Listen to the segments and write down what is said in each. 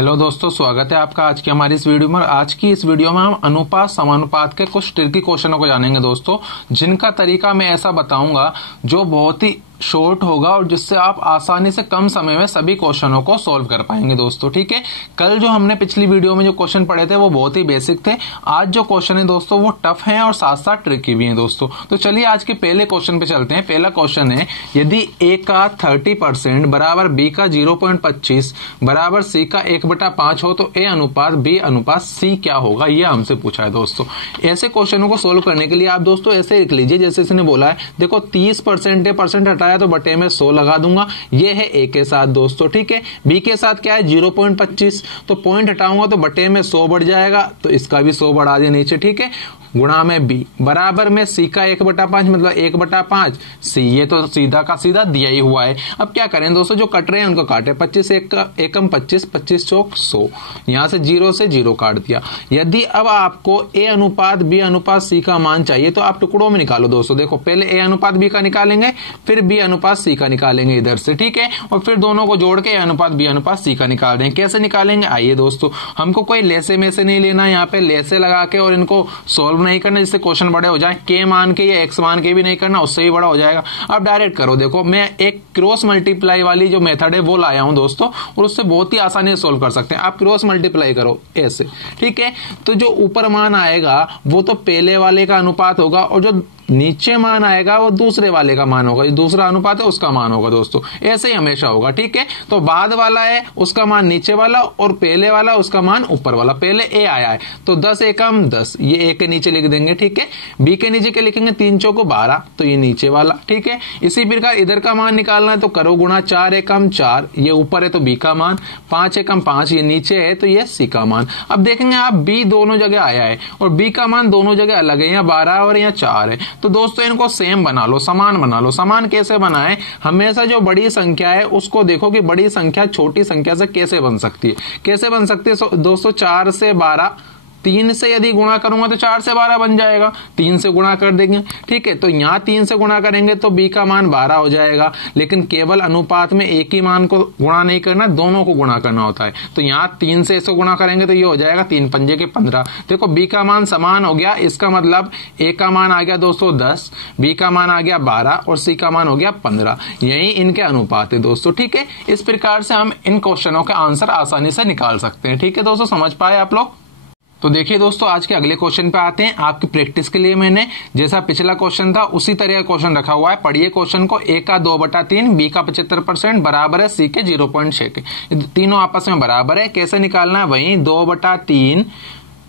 Hello दोस्तों, स्वागत है आपका आज की हमारी इस वीडियो में। आज की इस वीडियो में हम अनुपात समानुपात के कुछ ट्रिकी क्वेश्चनों को जानेंगे दोस्तों, जिनका तरीका मैं ऐसा बताऊंगा जो बहुत ही शॉर्ट होगा और जिससे आप आसानी से कम समय में सभी क्वेश्चनों को सॉल्व कर पाएंगे दोस्तों। ठीक है, कल जो हमने पिछली वीडियो में जो क्वेश्चन पढ़े थे वो बहुत ही बेसिक थे। आज जो क्वेश्चन है दोस्तों वो टफ हैं और साथ साथ ट्रिकी भी हैं दोस्तों। तो चलिए आज के पहले क्वेश्चन पे चलते हैं। पहला क्वेश्चन है, यदि ए का 30% बराबर बी का 0.25 बराबर सी का 1/5 हो तो ए अनुपात बी अनुपात सी क्या होगा, ये हमसे पूछा है दोस्तों। ऐसे क्वेश्चनों को सोल्व करने के लिए आप दोस्तों ऐसे लिख लीजिए, जैसे इसने बोला है, देखो 30% है, परसेंट हटाया तो बटे में 100 लगा दूंगा। ये है ए के साथ दोस्तों। ठीक है, बी के साथ क्या है 0.25, तो पॉइंट हटाऊंगा तो बटे में 100 बढ़ जाएगा, तो इसका भी 100 बढ़ा दिया नीचे। ठीक है, गुणा में बी बराबर में सी का 1/5 मतलब 1/5 सी, ये तो सीधा का सीधा दिया ही हुआ है। अब क्या करें दोस्तों, जो कट रहे हैं उनको काटे, 25 एकम 25, 25 चौक 100, यहां से 0 से 0 काट दिया। यदि अब आपको ए अनुपात बी अनुपात सी का मान चाहिए तो आप टुकड़ों में निकालो दोस्तों। देखो पहले ए अनुपात बी का निकालेंगे, फिर बी अनुपात सी का निकालेंगे इधर से। ठीक है, और फिर दोनों को जोड़ के ए अनुपात बी अनुपात सी का निकाल देंगे। कैसे निकालेंगे, आइए दोस्तों, हमको कोई लेसे में से नहीं लेना, यहाँ पे लेसे लगा के और इनको सोल्व नहीं करना जिससे क्वेश्चन बड़े हो जाए। के मान के या एक्स मान के भी नहीं करना, उससे ही बड़ा हो जाएगा। अब डायरेक्ट करो। देखो मैं एक क्रॉस मल्टीप्लाई वाली जो मेथड है वो लाया हूं दोस्तों, और उससे बहुत ही आसानी से सोल्व कर सकते हैं। आप क्रॉस मल्टीप्लाई करो ऐसे। ठीक है, तो जो ऊपर मान आएगा वो तो पहले वाले का अनुपात होगा और जो नीचे मान आएगा वो दूसरे वाले का मान होगा, जो दूसरा अनुपात है उसका मान होगा दोस्तों। ऐसे ही हमेशा होगा। ठीक है, तो बाद वाला है उसका मान नीचे वाला और पहले वाला उसका मान ऊपर वाला। पहले ए आया है तो 10 एकम 10, ये ए के नीचे लिख देंगे। ठीक है, बी के नीचे के लिखेंगे 3 चौको 12, तो ये नीचे वाला। ठीक है, इसी प्रकार इधर का मान निकालना है तो करो गुणा, 4 एकम 4, ये ऊपर है तो बी का मान, 5 एकम 5, ये नीचे है तो ये सी का मान। अब देखेंगे आप बी दोनों जगह आया है और बी का मान दोनों जगह अलग है, यहाँ 12 और यहाँ 4 है। तो दोस्तों इनको सेम बना लो, समान बना लो। समान कैसे बनाए, हमेशा जो बड़ी संख्या है उसको देखो कि बड़ी संख्या छोटी संख्या से कैसे बन सकती है। कैसे बन सकती है दोस्तों, 4 से 12, 3 से यदि गुणा करूंगा तो 4 से 12 बन जाएगा, 3 से गुणा कर देंगे। ठीक है, तो यहां 3 से गुणा करेंगे तो बी का मान 12 हो जाएगा, लेकिन केवल अनुपात में एक ही मान को गुणा नहीं करना, दोनों को गुणा करना होता है। तो यहां 3 से इसको गुणा करेंगे तो ये हो जाएगा 3 पंजे के 15। देखो बी का मान समान हो गया, इसका मतलब ए का मान आ गया दोस्तों 10, बी का मान आ गया 12 और सी का मान हो गया 15। यही इनके अनुपात है दोस्तों। ठीक है, इस प्रकार से हम इन क्वेश्चनों के आंसर आसानी से निकाल सकते हैं। ठीक है दोस्तों, समझ पाए आप लोग। तो देखिए दोस्तों, आज के अगले क्वेश्चन पे आते हैं। आपकी प्रैक्टिस के लिए मैंने जैसा पिछला क्वेश्चन था उसी तरह का क्वेश्चन रखा हुआ है। पढ़िए क्वेश्चन को। ए का 2/3, बी का 75% बराबर है सी के 0.6 के। तीनों आपस में बराबर है, कैसे निकालना है, वही 2/3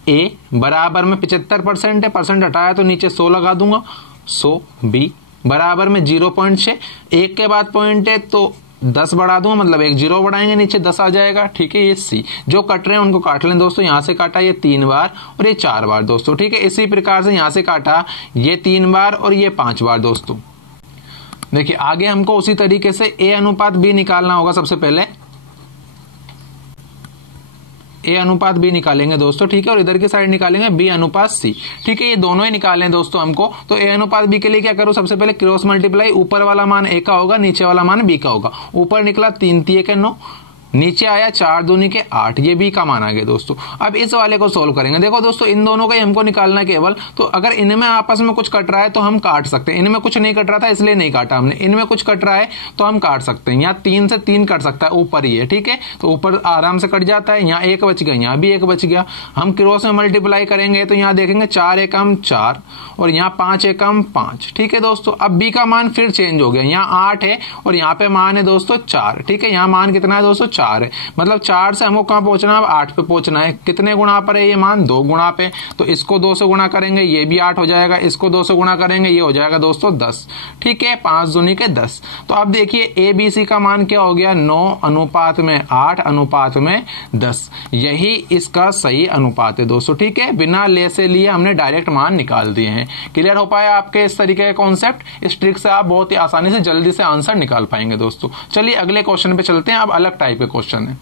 ए बराबर में 75% है, परसेंट हटाया तो नीचे 100 लगा दूंगा, 100 बी बराबर में 0.6, एक के बाद पॉइंट है तो 10 बढ़ा दूंगा, मतलब एक 0 बढ़ाएंगे नीचे 10 आ जाएगा। ठीक है, ये सी। जो कट रहे हैं उनको काट लें दोस्तों। यहां से काटा ये 3 बार और ये 4 बार दोस्तों। ठीक है, इसी प्रकार से यहां से काटा ये 3 बार और ये 5 बार दोस्तों। देखिए आगे हमको उसी तरीके से ए अनुपात बी निकालना होगा। सबसे पहले ए अनुपात बी निकालेंगे दोस्तों। ठीक है, और इधर की साइड निकालेंगे बी अनुपात सी। ठीक है, ये दोनों ही निकालें दोस्तों हमको। तो ए अनुपात बी के लिए क्या करो, सबसे पहले क्रॉस मल्टीप्लाई, ऊपर वाला मान ए का होगा, नीचे वाला मान बी का होगा। ऊपर निकला 3 3 के 9, नीचे आया 4 दूनी के 8, ये बी का मान आ गया दोस्तों। अब इस वाले को सोल्व करेंगे। देखो दोस्तों, इन दोनों का ही हमको निकालना है केवल। तो अगर इनमें आपस में कुछ कट रहा है तो हम काट सकते हैं। इनमें कुछ नहीं कट रहा था इसलिए नहीं काटा हमने, इनमें कुछ कट रहा है तो हम काट सकते हैं। यहाँ 3 से 3 कट सकता है, ऊपर ही है। ठीक है, तो ऊपर आराम से कट जाता है। यहाँ 1 बच गया, यहाँ भी 1 बच गया। हम क्रॉस में मल्टीप्लाई करेंगे तो यहाँ देखेंगे 4 एकम 4 और यहाँ 5 एकम 5। ठीक है दोस्तों, अब बी का मान फिर चेंज हो गया। यहाँ 8 है और यहाँ पे मान है दोस्तों 4। ठीक है, यहाँ मान कितना है दोस्तों 4 है, मतलब 4 से हमको कहां पहुंचना है, 8 पे पहुंचना है। कितने गुणा पर है ये मान, 2 गुणा पे। तो इसको 2 से गुणा करेंगे ये भी 8 हो जाएगा, इसको 2 से गुणा करेंगे ये हो जाएगा दोस्तों 10। ठीक है, 5 दूनी के 10। तो अब देखिए ए बी सी का मान क्या हो गया, 9 अनुपात में 8 अनुपात में 10। यही इसका सही अनुपात है दोस्तों। ठीक है, बिना ले से लिए हमने डायरेक्ट मान निकाल दिए हैं। क्लियर हो पाया आपके इस तरीके का कॉन्सेप्ट। इस ट्रिक से आप बहुत ही आसानी से जल्दी से आंसर निकाल पाएंगे दोस्तों। चलिए अगले क्वेश्चन पे चलते हैं। अब अलग टाइप के क्वेश्चन है।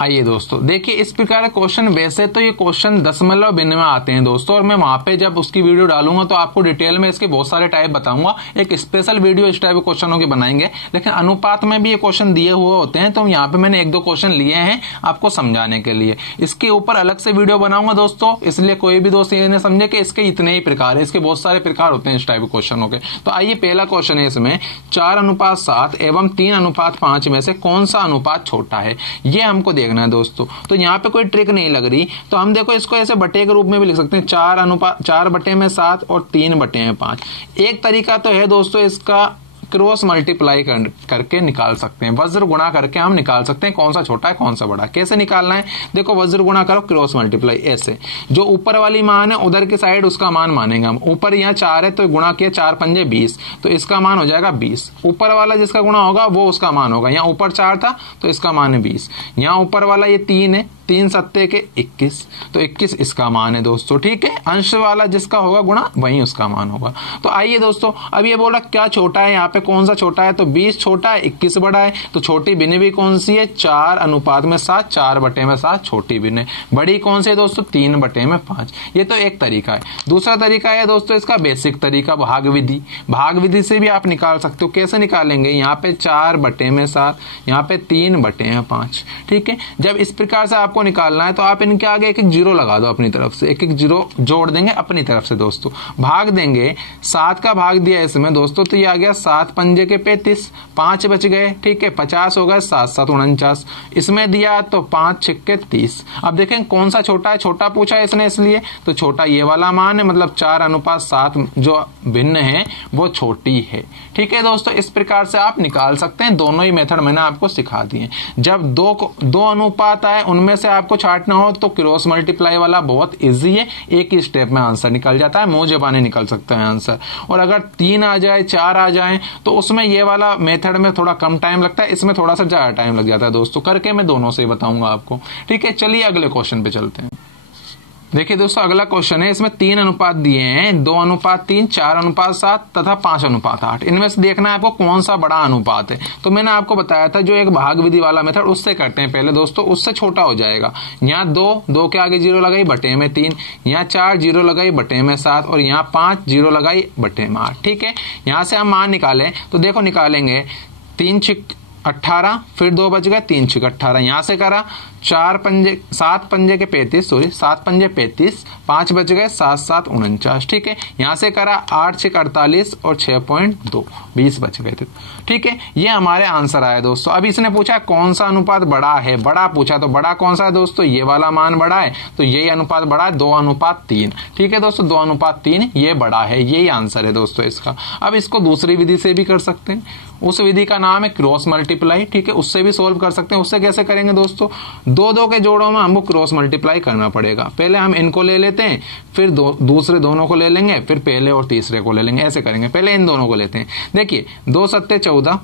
आइए दोस्तों देखिए, इस प्रकार के क्वेश्चन वैसे तो ये क्वेश्चन दशमलव भिन्न में आते हैं दोस्तों, और मैं वहां पे जब उसकी वीडियो डालूंगा तो आपको डिटेल में इसके बहुत सारे टाइप बताऊंगा, एक स्पेशल वीडियो इस टाइप के क्वेश्चनों की बनाएंगे। लेकिन अनुपात में भी ये क्वेश्चन दिए हुए होते हैं, तो यहाँ पे मैंने 1-2 क्वेश्चन लिए हैं आपको समझाने के लिए। इसके ऊपर अलग से वीडियो बनाऊंगा दोस्तों, इसलिए कोई भी दोस्त ये नहीं समझे कि इसके इतने ही प्रकार है, इसके बहुत सारे प्रकार होते हैं इस टाइप के क्वेश्चनों के। तो आइए पहला क्वेश्चन है, इसमें 4:7 एवं 3:5 में से कौन सा अनुपात छोटा है, ये हमको देखना है दोस्तों। तो यहाँ पे कोई ट्रिक नहीं लग रही, तो हम देखो इसको ऐसे बटे के रूप में भी लिख सकते हैं, 4/7 और 3/5। एक तरीका तो है दोस्तों इसका क्रॉस मल्टीप्लाई करके निकाल सकते हैं, वज्र गुणा करके हम निकाल सकते हैं कौन सा छोटा है कौन सा बड़ा। कैसे निकालना है, देखो वज्र गुणा करो क्रॉस मल्टीप्लाई, ऐसे जो ऊपर वाली मान है उधर की साइड उसका मान मानेंगे हम। ऊपर यहाँ 4 है तो गुणा किया 4×5 = 20, तो इसका मान हो जाएगा 20। ऊपर वाला जिसका गुणा होगा वो उसका मान होगा, यहाँ ऊपर 4 था तो इसका मान है 20। यहाँ ऊपर वाला ये 3 है, 3×7 = 21, तो 21 इसका मान है दोस्तों, ठीक है। अंश वाला जिसका होगा गुणा वही उसका मान होगा। तो आइए दोस्तों, अब ये बोला क्या छोटा है, यहाँ पे कौन सा छोटा है, तो 20 छोटा है, 21 बड़ा है। तो छोटी भिन्न भी कौन सी है, 4:7, 4/7 छोटी भिन्न। बड़ी कौन सी है दोस्तों, 3/5। ये तो एक तरीका है। दूसरा तरीका है दोस्तों इसका बेसिक तरीका, भाग विधि। भाग विधि से भी आप निकाल सकते हो। कैसे निकालेंगे, यहाँ पे 4/7, यहाँ पे 3/5, ठीक है। जब इस प्रकार से आपको निकालना है तो आप इनके आगे एक जीरो लगा दो अपनी तरफ से, एक जीरो जोड़ देंगे अपनी तरफ से दोस्तों। भाग देंगे, 7 का भाग दिया इसमें दोस्तों, तो ये आ गया 7×5 = 35, 5 बच गए, ठीक है। 50 हो गए, 7×7 = 49। इसमें दिया तो 5×6 = 30। अब देखें कौन सा छोटा है, छोटा पूछा है इसने इसलिए, तो छोटा ये वाला मान है, मतलब 4:7 जो भिन्न है वो छोटी है, ठीक है दोस्तों। इस प्रकार से आप निकाल सकते हैं, दोनों ही मेथड मैंने आपको सिखा दिए। जब दो अनुपात आए उनमें से आपको छांटना हो तो क्रॉस मल्टीप्लाई वाला बहुत इजी है, एक ही स्टेप में आंसर निकल जाता है, मुंह जबाने निकल सकता है आंसर। और अगर 3 आ जाए, 4 आ जाए तो उसमें ये वाला मेथड में थोड़ा कम टाइम लगता है, इसमें थोड़ा सा ज्यादा टाइम लग जाता है दोस्तों। करके मैं दोनों से बताऊंगा आपको, ठीक है। चलिए अगले क्वेश्चन पे चलते हैं। देखिए दोस्तों अगला क्वेश्चन है, इसमें 3 अनुपात दिए हैं, 2:3, 4:7 तथा 5:8। इनमें से देखना है आपको कौन सा बड़ा अनुपात है। तो मैंने आपको बताया था जो एक भाग विधि वाला मेथड, उससे करते हैं पहले दोस्तों, उससे छोटा हो जाएगा। यहाँ 2 के आगे 0 लगाई, बटे में 3, यहाँ 4 0 लगाई, बटे में 7, और यहाँ 5 0 लगाई, बटे में 8, ठीक है। यहाँ से हम मान निकालें तो देखो निकालेंगे, 3×6 = 18, फिर 2 बच गए, 3×6 = 18। यहाँ से करा 7×5 = 35, 5 बच गए, 7×7 = 49, ठीक है। यहाँ से करा 8×6 = 48 और 6.2 20 बच गए थे, ठीक है। ये हमारे आंसर आए दोस्तों। अब इसने पूछा कौन सा अनुपात बड़ा है, बड़ा पूछा, तो बड़ा कौन सा है दोस्तों, ये वाला मान बड़ा है, तो यही अनुपात बड़ा है, 2:3, ठीक है दोस्तों। 2:3 ये बड़ा है, यही आंसर है दोस्तों इसका। अब इसको दूसरी विधि से भी कर सकते हैं, उस विधि का नाम है क्रॉस मल्टीप्लाई, ठीक है। उससे भी सोल्व कर सकते हैं। उससे कैसे करेंगे दोस्तों, 2 के जोड़ों में हमको क्रॉस मल्टीप्लाई करना पड़ेगा। पहले हम इनको ले लेते हैं, फिर दूसरे दोनों को ले लेंगे, फिर पहले और तीसरे को ले लेंगे, ऐसे करेंगे। पहले इन दोनों को लेते हैं। देखिए 2×7 = 14,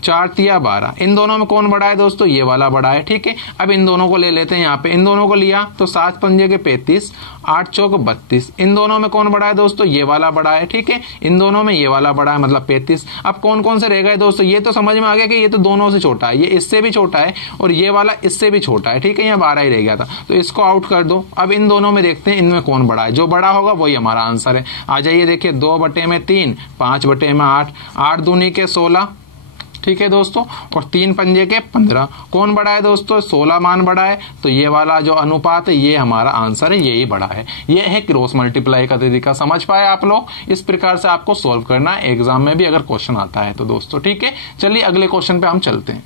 4×3 = 12। इन दोनों में कौन बड़ा है दोस्तों, ये वाला बड़ा है, ठीक है। अब इन दोनों को ले लेते हैं, यहाँ पे इन दोनों को लिया तो 7×5 = 35, 8×4 = 32। इन दोनों में कौन बड़ा है दोस्तों, ये वाला बड़ा है, ठीक है। इन दोनों में ये वाला बड़ा है, मतलब 35। अब कौन कौन से रह गए दोस्तों, ये तो समझ में आ गया कि ये तो दोनों से छोटा है, ये इससे भी छोटा है और ये वाला इससे भी छोटा है, ठीक है। यहाँ 12 ही रह गया था, तो इसको आउट कर दो। अब इन दोनों में देखते हैं इनमें कौन बड़ा है, जो बड़ा होगा वही हमारा आंसर है। आ जाइए, देखिए 2/3, 5/8, 8×2 = 16, ठीक है दोस्तों, और 3×5 = 15। कौन बड़ा है दोस्तों, 16 मान बड़ा है, तो ये वाला जो अनुपात है ये हमारा आंसर है, यही बड़ा है। ये है क्रॉस मल्टीप्लाई का तरीका। समझ पाए आप लोग, इस प्रकार से आपको सोल्व करना है एग्जाम में भी अगर क्वेश्चन आता है तो दोस्तों, ठीक है। चलिए अगले क्वेश्चन पे हम चलते हैं।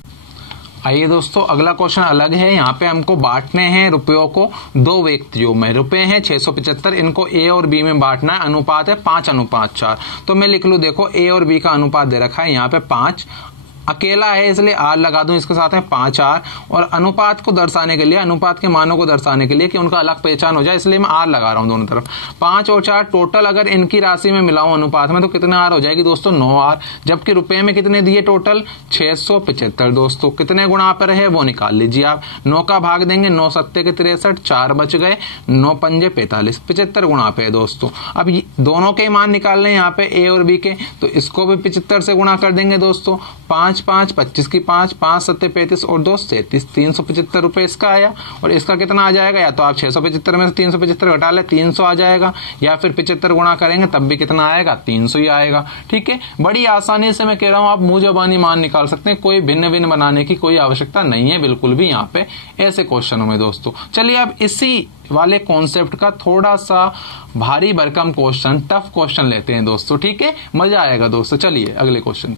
आइए दोस्तों अगला क्वेश्चन अलग है। यहाँ पे हमको बांटने हैं रुपयों को 2 व्यक्तियों में। रुपए हैं 675, इनको ए और बी में बांटना है। अनुपात है 5:4। तो मैं लिख लू, देखो ए और बी का अनुपात दे रखा है यहाँ पे 5, अकेला है इसलिए आर लगा दूं इसके साथ में 5R, और अनुपात को दर्शाने के लिए, अनुपात के मानों को दर्शाने के लिए कि उनका अलग पहचान हो जाए, इसलिए मैं आर लगा रहा हूं दोनों तरफ। 5 और 4 टोटल अगर इनकी राशि में मिलाऊं अनुपात में तो कितने आर हो जाएगी दोस्तों, 9R। जबकि रुपए में कितने दिए टोटल, 675 दोस्तों। कितने गुणा पर है वो निकाल लीजिए आप। 9 का भाग देंगे, 9×7 = 63, 4 बच गए, 9×5 = 45, 75 गुणा पे है दोस्तों। अब दोनों के मान निकाल लें यहाँ पे ए और बी के, तो इसको भी 75 से गुणा कर देंगे दोस्तों। 5 5 5 25 की 5 5 7 35 और 2 37 375 रुपए इसका आया। और इसका कितना आ जाएगा, या तो आप 675 में से 375 घटा ले 300 आ जाएगा, या फिर 75 गुणा करेंगे तब भी कितना आएगा, 300 ही आएगा। ठीक है, बड़ी आसानी से मैं कह रहा हूं आप मुंह जबानी मान निकाल सकते हैं, कोई भिन्न भिन्न बनाने की कोई आवश्यकता नहीं है बिल्कुल भी यहाँ पे ऐसे क्वेश्चनों में दोस्तों। चलिए अब इसी वाले कॉन्सेप्ट का थोड़ा सा भारी भरकम क्वेश्चन, टफ क्वेश्चन लेते हैं दोस्तों। ठीक है, मजा आएगा दोस्तों। चलिए अगले क्वेश्चन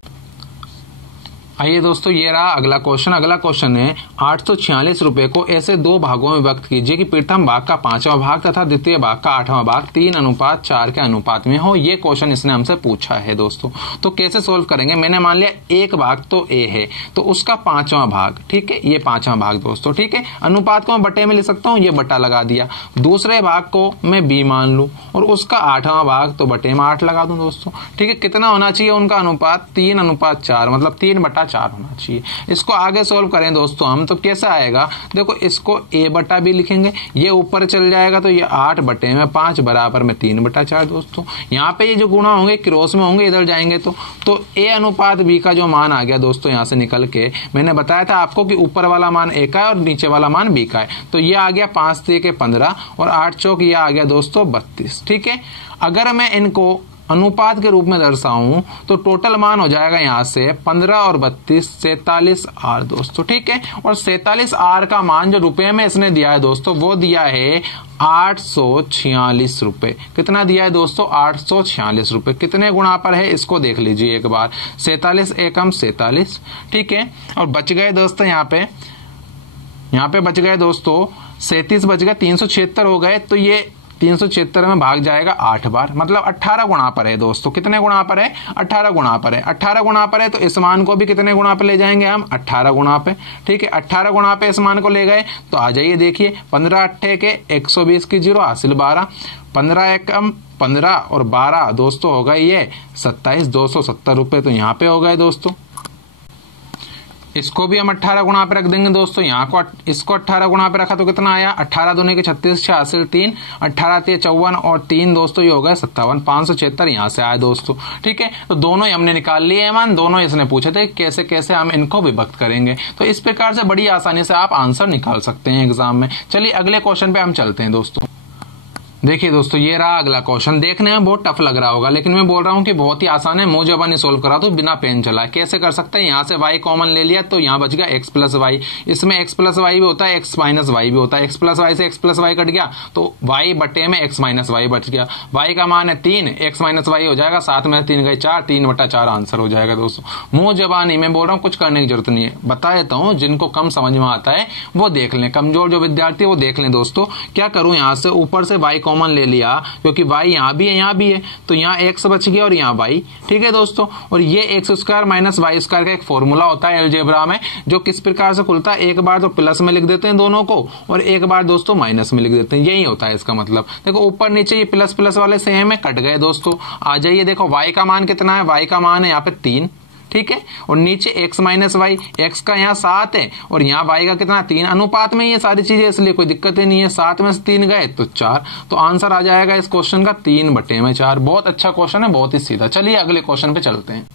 आइए दोस्तों, ये रहा अगला क्वेश्चन। अगला क्वेश्चन है 846 रुपए को ऐसे दो भागों में व्यक्त कीजिए कि प्रथम भाग का 5वां भाग तथा द्वितीय भाग का 8वां भाग 3:4 के अनुपात में हो। ये क्वेश्चन इसने हमसे पूछा है दोस्तों। तो कैसे सोल्व करेंगे, मैंने मान लिया एक भाग तो ए है तो उसका 5वां भाग, ठीक है, ये 5वां भाग दोस्तों। ठीक है, अनुपात को मैं बटे में लिख सकता हूँ, ये बटा लगा दिया। दूसरे भाग को मैं बी मान लू और उसका 8वां भाग तो बटे में 8 लगा दूं दोस्तों। ठीक है, कितना होना चाहिए उनका अनुपात, 3:4 मतलब 3/4 होना चाहिए। इसको आगे सोल्व करें दोस्तों हम तो कैसे आएगा, देखो इसको a बटा b लिखेंगे, ये ऊपर चल जाएगा तो ये 8/5 बराबर में 3/4 दोस्तों। यहाँ पे ये जो गुणा होंगे क्रॉस में होंगे, इधर जाएंगे तो a अनुपात b का जो मान आ गया दोस्तों यहाँ से निकल के, मैंने बताया था आपको कि ऊपर वाला मान a का है और नीचे वाला मान b का है। तो ये आ गया 5 3 15 और 8 चौक ये आ गया दोस्तों 32। ठीक है, अगर मैं इनको अनुपात के रूप में दर्शाऊं तो टोटल मान हो जाएगा यहाँ से 15 और 32 47 आर दोस्तों। ठीक है, और 47 आर का मान जो रुपए में इसने दिया है दोस्तों वो दिया है 846 रुपए। कितना दिया है दोस्तों, 846 रुपए। कितने गुणा पर है इसको देख लीजिए एक बार, 47 एकम 47। ठीक है, और बच गए दोस्तों यहाँ पे बच गए दोस्तों 37 बच गए, 376 हो गए। तो ये 376 में भाग जाएगा 8 बार, मतलब 18 गुणा पर है दोस्तों। कितने गुणा पर है, 18 गुणा पर है। 18 गुणा पर है तो इस मान को भी कितने गुणा पे ले जाएंगे हम, 18 गुणा पे। ठीक है, 18 गुणा पे इस मान को ले गए तो आ जाइए देखिए 15 8 के 120 की 0 हासिल 12, 15 एकम 15 और 12 दोस्तों हो गए ये 27 270 रुपए तो यहाँ पे हो गए दोस्तों। इसको भी हम 18 गुणा पे रख देंगे दोस्तों। यहाँ को इसको 18 गुणा पे रखा तो कितना आया, 18 दूनी के 36 86 3 18 3 54 और 3 दोस्तों ये हो गए 57 576 यहाँ से आए दोस्तों। ठीक है, तो दोनों ही हमने निकाल लिए हैं मान, दोनों इसने पूछे थे कैसे कैसे हम इनको विभक्त करेंगे। तो इस प्रकार से बड़ी आसानी से आप आंसर निकाल सकते हैं एग्जाम में। चलिए अगले क्वेश्चन पे हम चलते हैं दोस्तों। देखिए दोस्तों, ये रहा अगला क्वेश्चन। देखने में बहुत टफ लग रहा होगा लेकिन मैं बोल रहा हूँ कि बहुत ही आसान है, मुंह जबानी सोल्व करा तो बिना पेन चला। कैसे कर सकते हैं, यहाँ से y कॉमन ले लिया तो यहाँ बच गया x प्लस वाई। इसमें x प्लस वाई भी होता है, x माइनस वाई भी होता है। x प्लस वाई से x प्लस वाई कट गया तो y बटे में x माइनस वाई बच गया। y का मान है 3, x माइनस वाई हो जाएगा 7 में 3 गए 4, 3/4 आंसर हो जाएगा दोस्तों। मुंह जबानी में बोल रहा हूँ, कुछ करने की जरूरत नहीं है, बता देता हूँ। जिनको कम समझ में आता है वो देख लें, कमजोर जो विद्यार्थी है वो देख लें दोस्तों। क्या करूँ, यहाँ से ऊपर से y कॉमन ले लिया क्योंकि y यहाँ भी है यहाँ भी है तो यहाँ x बच गया और यहाँ y। ठीक है दोस्तों, और ये x square minus Y square का एक फॉर्मूला होता है अलजेब्रा में, जो किस प्रकार से खुलता है, एक बार तो प्लस में लिख देते हैं दोनों को और एक बार दोस्तों माइनस में लिख देते हैं। यही होता है इसका मतलब। देखो ऊपर नीचे ये प्लस प्लस वाले सेम है, कट गए दोस्तों। आ जाइए देखो y का मान कितना है, y का मान है यहाँ पे 3। ठीक है, और नीचे x माइनस वाई, x का यहाँ 7 है और यहाँ y का कितना 3। अनुपात में ये सारी चीजें इसलिए कोई दिक्कत ही नहीं है। 7 में से 3 गए तो 4, तो आंसर आ जाएगा इस क्वेश्चन का 3/4। बहुत अच्छा क्वेश्चन है, बहुत ही सीधा। चलिए अगले क्वेश्चन पे चलते हैं।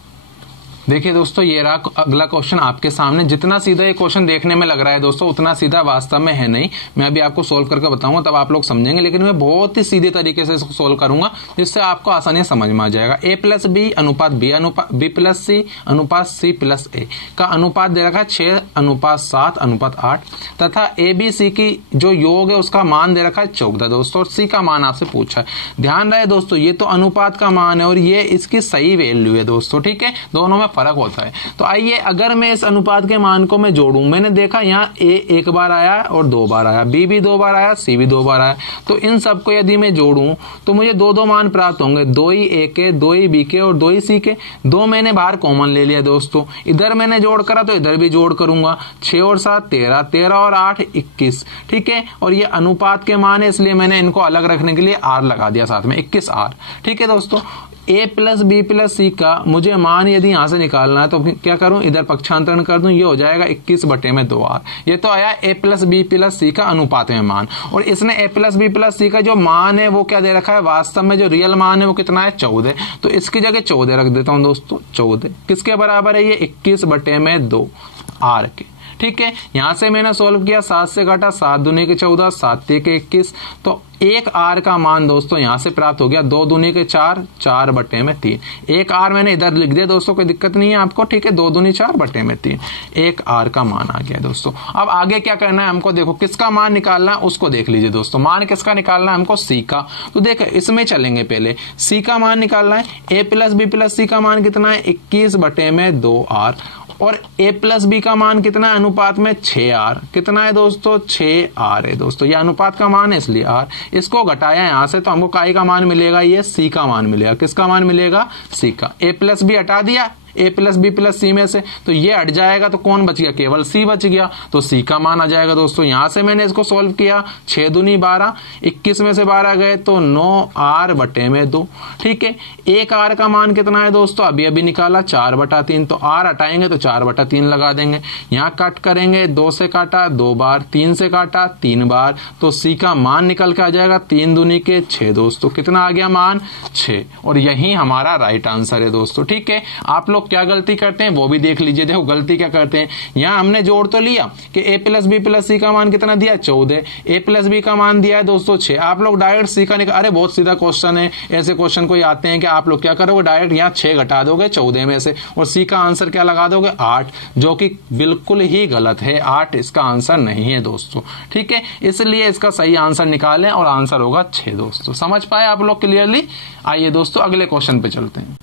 देखिए दोस्तों, ये रहा अगला क्वेश्चन आपके सामने। जितना सीधा ये क्वेश्चन देखने में लग रहा है दोस्तों उतना सीधा वास्तव में है नहीं। मैं अभी आपको सोल्व करके बताऊंगा तब आप लोग समझेंगे, लेकिन मैं बहुत ही सीधे तरीके से इसको सोल्व करूंगा जिससे आपको आसानी से समझ में आ जाएगा। a प्लस बी अनुपात b प्लस सी अनुपात c प्लस a का अनुपात दे रखा है 6:7:8 तथा a b c की जो योग है उसका मान दे रखा है 14 दोस्तों, और c का मान आपसे पूछा है। ध्यान रहे दोस्तों, ये तो अनुपात का मान है और ये इसकी सही वैल्यू है दोस्तों। ठीक है, दोनों में फर्क होता है। तो आइए अगर मैं इस अनुपात के मान को मैं जोड़ूं, मैंने देखा यहाँ a एक बार आया और 2 बार आया, b भी 2 बार आया, c भी 2 बार आया। तो इन सबको यदि मैं जोड़ूं तो मुझे 2 मान प्राप्त होंगे, 2 ही a के, 2 ही b के और 2 ही c के। 2 मैंने बाहर कॉमन ले लिया दोस्तों, इधर मैंने जोड़ करा तो इधर भी जोड़ करूंगा। 6 और 7 13, 13 और 8 21। ठीक है, और ये अनुपात के मान है इसलिए मैंने इनको अलग रखने के लिए r लगा दिया साथ में 21 r। ठीक है दोस्तों, a प्लस बी प्लस सी का मुझे मान यदि यहां से निकालना है तो क्या करूं, इधर पक्षांतरण कर दूं, ये हो जाएगा 21/2r। ये तो आया a प्लस बी प्लस सी का अनुपात में मान, और इसने a प्लस बी प्लस सी का जो मान है वो क्या दे रखा है, वास्तव में जो रियल मान है वो कितना है, 14। तो इसकी जगह 14 रख देता हूं दोस्तों। 14 किसके बराबर है, ये 21/2r के। ठीक है, यहां से मैंने सोल्व किया, 7 से घटा, 7 दूनी के 14, 7 के 21, तो 1 r का मान दोस्तों यहां से प्राप्त हो गया 2 दूनी के 4, 4/3। 1 r मैंने इधर लिख दिया दोस्तों, कोई दिक्कत नहीं है आपको। ठीक है, 2 दूनी 4/3, 1 r का मान आ गया दोस्तों। अब आगे क्या करना है हमको, देखो किसका मान निकालना है उसको देख लीजिए दोस्तों। मान किसका निकालना है हमको, c का। तो देखो इसमें चलेंगे, पहले c का मान निकालना है। a प्लस बी प्लस सी का मान कितना है, 21/2r, और a प्लस बी का मान कितना है, अनुपात में 6r। कितना है दोस्तों, 6r है दोस्तों। ये अनुपात का मान है इसलिए r। इसको घटाया यहां से तो हमको काय का मान मिलेगा, ये c का मान मिलेगा। किसका मान मिलेगा, c का। a प्लस बी हटा दिया a प्लस बी प्लस सी में से, तो ये हट जाएगा, तो कौन बच गया, केवल c बच गया, तो c का मान आ जाएगा दोस्तों। यहां से मैंने इसको सोल्व किया, 6 दूनी 12, 21 में से 12 गए तो 9r/2। ठीक है, 1 r का मान कितना है दोस्तों, अभी अभी निकाला, 4/3, तो r हटाएंगे तो 4/3 लगा देंगे। यहाँ कट करेंगे, 2 से काटा 2 बार, 3 से काटा 3 बार, तो c का मान निकल के आ जाएगा 3 दूनी के 6 दोस्तों। कितना आ गया मान, 6, और यही हमारा राइट आंसर है दोस्तों। ठीक है, आप लोग क्या गलती करते हैं वो भी देख लीजिए। देखो गलती क्या करते हैं, यहां हमने जोड़ तो लिया कि a प्लस बी प्लस सी का मान कितना दिया, 14, a प्लस बी का मान दिया है दोस्तों 6। आप लोग डायरेक्ट सी का अरे बहुत सीधा क्वेश्चन है, ऐसे क्वेश्चन कोई आते हैं कि आप लोग क्या करोगे, डायरेक्ट यहाँ 6 घटा दोगे 14 में से, और सी का आंसर क्या लगा दोगे, 8, जो कि बिल्कुल ही गलत है। 8 इसका आंसर नहीं है दोस्तों। ठीक है, इसलिए इसका सही आंसर निकालें और आंसर होगा 6 दोस्तों। समझ पाए आप लोग क्लियरली। आइए दोस्तों अगले क्वेश्चन पे चलते हैं।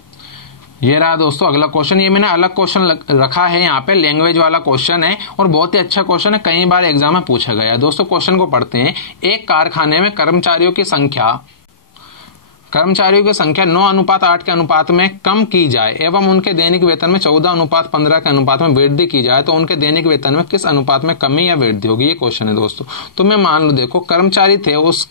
ये रहा दोस्तों अगला क्वेश्चन। ये मैंने अलग क्वेश्चन रखा है यहाँ पे, लैंग्वेज वाला क्वेश्चन है और बहुत ही अच्छा क्वेश्चन है, कई बार एग्जाम में पूछा गया है दोस्तों। क्वेश्चन को पढ़ते हैं। एक कारखाने में कर्मचारियों की संख्या 9:8 के अनुपात में कम की जाए एवं उनके दैनिक वेतन में 14:15 के अनुपात में वृद्धि की जाए तो उनके दैनिक वेतन में किस अनुपात में कमी या वृद्धि होगी, ये क्वेश्चन है दोस्तों। तो मैं मान लो, देखो कर्मचारी थे, उस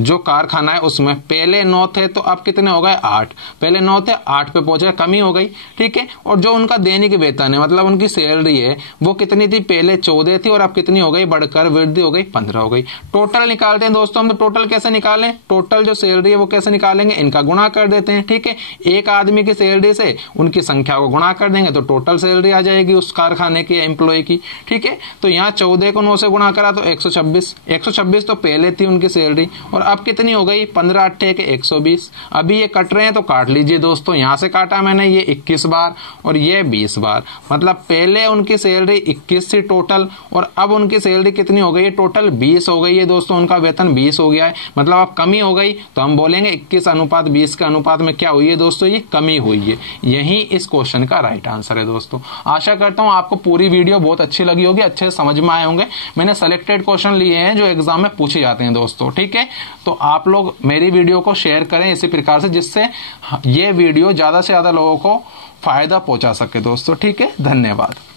जो कारखाना है उसमें पहले 9 थे तो अब कितने हो गए, 8। पहले 9 थे, 8 पे पहुंचे, कमी हो गई। ठीक है, और जो उनका दैनिक वेतन है मतलब उनकी सैलरी है वो कितनी थी, पहले 14 थी और अब कितनी हो गई, बढ़कर वृद्धि हो गई, 15 हो गई। टोटल निकालते हैं दोस्तों हम। तो टोटल कैसे निकालें, टोटल जो सैलरी है वो कैसे निकालेंगे, इनका गुणा कर देते हैं। ठीक है, एक आदमी की सैलरी से उनकी संख्या को गुणा कर देंगे तो टोटल सैलरी आ जाएगी उस कारखाने की एम्प्लॉय की। ठीक है, तो यहाँ 14 को 9 से गुणा करा तो 126 तो पहले थी उनकी सैलरी, और अब कितनी हो गई, 15×8 के 120। अभी ये कट रहे हैं तो काट लीजिए दोस्तों। यहां से काटा मैंने, ये 21 बार और ये 20 बार, मतलब पहले उनकी सैलरी 21 थी टोटल और अब उनकी सैलरी कितनी हो गई है, टोटल 20 हो गई है दोस्तों। उनका वेतन 20 हो गया है, मतलब अब कमी हो गई, तो हम बोलेंगे 21:20 के अनुपात में क्या हुई है दोस्तों, ये कमी हुई है। यही इस क्वेश्चन का राइट आंसर है दोस्तों। आशा करता हूं आपको पूरी वीडियो बहुत अच्छी लगी होगी, अच्छे से समझ में आए होंगे। मैंने सेलेक्टेड क्वेश्चन लिए हैं जो एग्जाम में पूछे जाते हैं दोस्तों। ठीक है, तो आप लोग मेरी वीडियो को शेयर करें इसी प्रकार से, जिससे ये वीडियो ज्यादा से ज्यादा लोगों को फायदा पहुंचा सके दोस्तों। ठीक है, धन्यवाद।